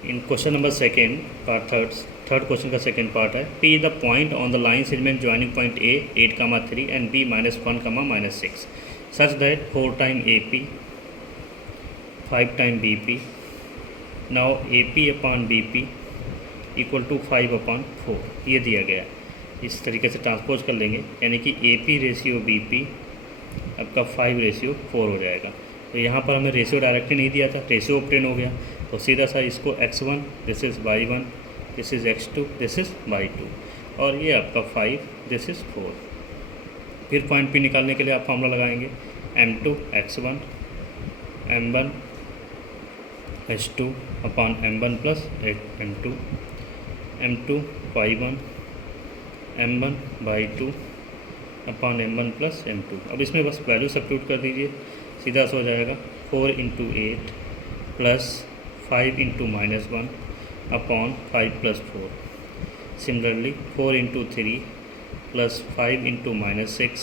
इन question number second part third question का second part है, P the point on the line segment joining point A 8,3 and B -1, -6 such that 4 time A P 5 time B P now A P upon B P equal to 5/4 ये दिया गया है। इस तरीके से transpose कर लेंगे, यानी कि A P ratio B P आपका 5/4 हो जाएगा। तो यहाँ पर हमें रेशियो डायरेक्टली नहीं दिया था, रेशियो ऑब्टेन हो गया, तो सीधा सा इसको x1 this is y1 this is x2 this is y2 और ये आपका 5 दिस इज़ 4। फिर पॉइंट P निकालने के लिए आप फॉर्मूला लगाएंगे m2 x1 m1 h2 upon m1 plus m2 m2 y1 m1 y2 upon m1 plus m2। अब इसमें बस वैल्यू सब्स्टिट्यूट कर दीजिए, सीधा सा हो जाएगा 4 × 8 plus 5 × -1 upon 5 + 4। Similarly 4 × 3 plus 5 × -6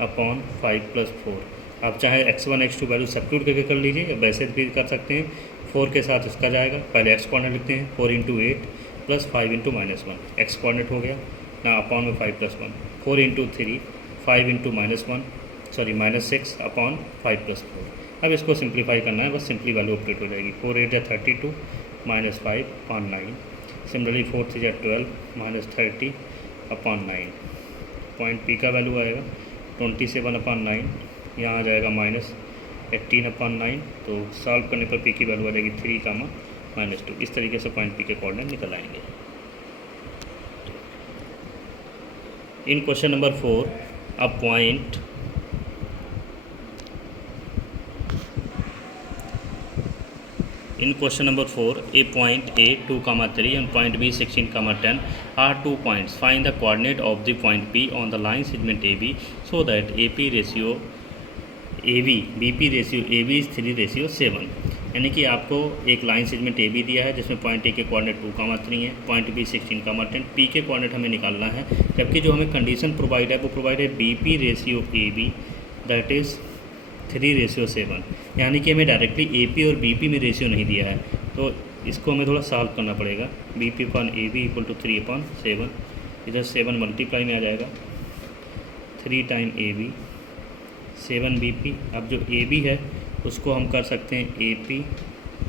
upon 5 + 4। आप चाहे x1 x2 वैल्यू सब्स्टिट्यूट करके कर लीजिए या वैसे भी कर सकते हैं। 4 के साथ इसका जाएगा, पहले x कोऑर्डिनेट लिखते हैं 4 × 8 प्लस 5 × -1 x कोऑर्डिनेट हो गया ना, अपॉन में 5 + 1 4 × 3 5 × -6 अपॉन 5 + 4। अब इसको सिंप्लीफाई करना है, बस सिंपली वैल्यू अपडेट हो जाएगी। 4 × 8 = 32 -5 upon 9। Similarly 4 × 3 = 12 -30 upon 9। Point P का वैल्यू आएगा 27/9, यहाँ आ जाएगा -18/9। तो सॉल्व करने पर P की वैल्यू आ जाएगी 3, -2। इस तरीके से पॉइंट P के कोऑर्डिनेट निकल आएंगे। In question number 4 a point In question number 4, a point A 2,3 and point B 16,10 are 2 points. Find the coordinate of the point P on the line segment AB so that AP ratio AB BP ratio AB is 3/7। यानी कि आपको एक line segment AB दिया है जिसमें point A के coordinate 2,3 है, point B 16,10, P के कोऑर्डिनेट हमें निकालना है, जबकि जो हमें कंडीशन प्रोवाइड है वो प्रोवाइड है BP ratio AB that is 3/7। यानी कि हमें डायरेक्टली AP और BP में रेशियो नहीं दिया है, तो इसको हमें थोड़ा सॉल्व करना पड़ेगा। BP/AB = 3/7, इधर 7 मल्टीप्लाई में आ जाएगा 3 टाइम AB 7 BP। अब जो AB है उसको हम कर सकते हैं AP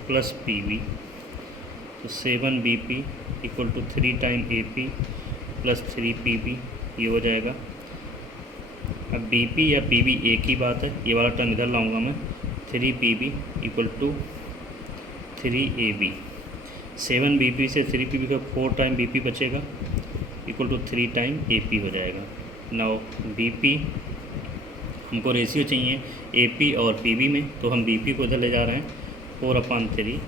+ PB, तो 7 BP = 3 टाइम AP + 3 PB ये हो जाएगा। अब BP या PB एक ही बात है, ये वाला टर्म इधर लाऊंगा मैं, 3 PB = 3 AB। 7 BP से 3 PB का 4 टाइम BP बचेगा = 3 टाइम AP हो जाएगा। नाउ BP हमको रेशियो चाहिए AP और PB में, तो हम BP को इधर ले जा रहे हैं, 4/3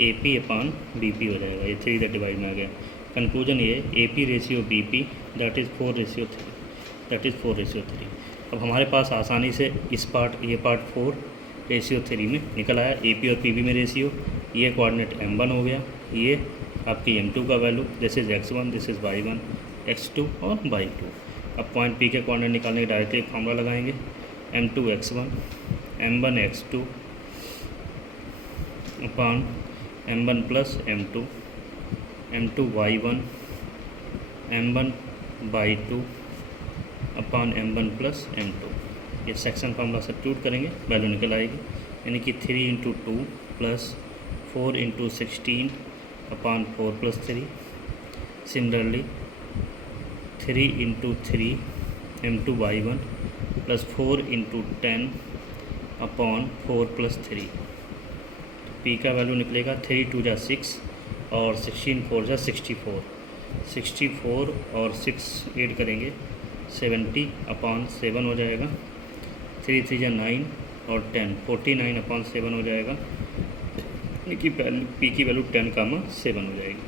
AP/BP हो जाएगा। ये 3 इधर डिवाइड में आ गया। कंक्लूजन ये AP ratio BP that is 4/3 that is 4/3। अब हमारे पास आसानी से ये पार्ट 4/3 में निकल आया। AP और PB में रेशियो, ये कोऑर्डिनेट m1 हो गया, ये आपकी m2 का value this is x1 this is y1 x2 और y2। अब पॉइंट P के कोऑर्डिनेट निकालने के डायरेक्टली एक फॉर्मूला लगाएंगे m2 x1 m1 x2 upon m1 plus m2 m2 y1 m1 y2 upon m1 plus m2। ये section formula substitute करेंगे, value निकल आएगी, यानी कि 3 × 2 plus 4 × 16 upon 4 + 3। Similarly 3 × 3 m2 y1 plus 4 × 10 upon 4 + 3। P का वैल्यू निकलेगा 3 × 2 = 6 और 16 × 4 = 64। 64 और 6 ऐड करेंगे 70/7 हो जाएगा। 3 × 3 = 9 और 10 49/7 हो जाएगा, यानी कि P की वैल्यू 10,7 हो जाएगी।